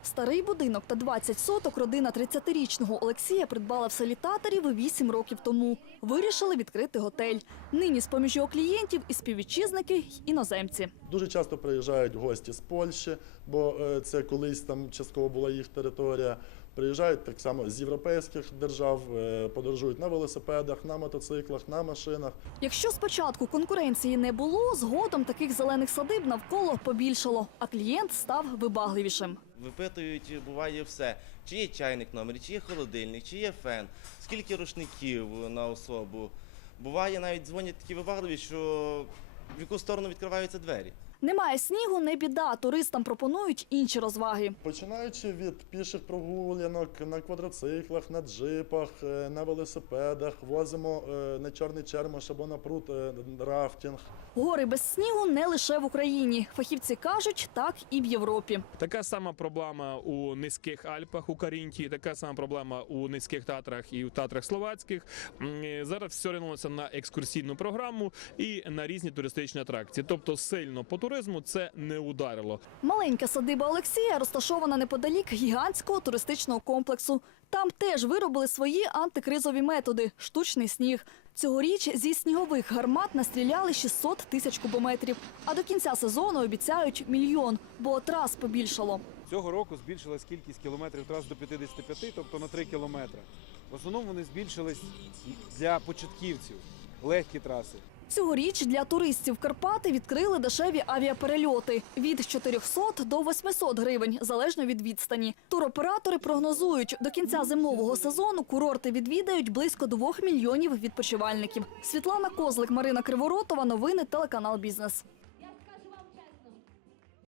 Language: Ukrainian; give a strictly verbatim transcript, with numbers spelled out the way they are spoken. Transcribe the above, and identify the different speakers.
Speaker 1: Старий будинок та двадцять соток родина тридцятирічного Олексія придбала в селі Татарів вісім років тому. Вирішили відкрити готель. Нині з-поміж його клієнтів і співвітчизники, й іноземці.
Speaker 2: Дуже часто приїжджають гості з Польщі, бо це колись там частково була їх територія. Приїжджають так само з європейських держав, подорожують на велосипедах, на мотоциклах, на машинах.
Speaker 1: Якщо спочатку конкуренції не було, згодом таких зелених садиб навколо побільшало, а клієнт став вибагливішим.
Speaker 3: Випитують, буває все, чи є чайник в номері, чи є холодильник, чи є фен, скільки рушників на особу. Буває, навіть дзвонять такі вибагливі, що в яку сторону відкриваються двері.
Speaker 1: Немає снігу – не біда, туристам пропонують інші розваги.
Speaker 2: Починаючи від піших прогулянок на квадроциклах, на джипах, на велосипедах, возимо на Чорний Чермош або на пруд рафтинг.
Speaker 1: Гори без снігу не лише в Україні. Фахівці кажуть, так і в Європі.
Speaker 4: Така сама проблема у низьких Альпах, у Карінті, така сама проблема у низьких Татрах і у Татрах Словацьких. Зараз все ринулося на екскурсійну програму і на різні туристичні атракції. Тобто сильно по туризму це не ударило.
Speaker 1: Маленька садиба Олексія розташована неподалік гігантського туристичного комплексу. Там теж виробили свої антикризові методи – штучний сніг. Цьогоріч зі снігових гармат настріляли шістсот тисяч кубометрів. А до кінця сезону обіцяють мільйон, бо трас побільшало.
Speaker 5: Цього року збільшилась кількість кілометрів трас до п'ятдесят п'ять, тобто на три кілометри. В основному вони збільшились для початківців, легкі траси.
Speaker 1: Цьогоріч для туристів Карпати відкрили дешеві авіаперельоти – від чотирьохсот до восьмисот гривень, залежно від відстані. Туроператори прогнозують, до кінця зимового сезону курорти відвідають близько двох мільйонів відпочивальників. Світлана Козлик, Марина Криворотова. Новини телеканал «Бізнес».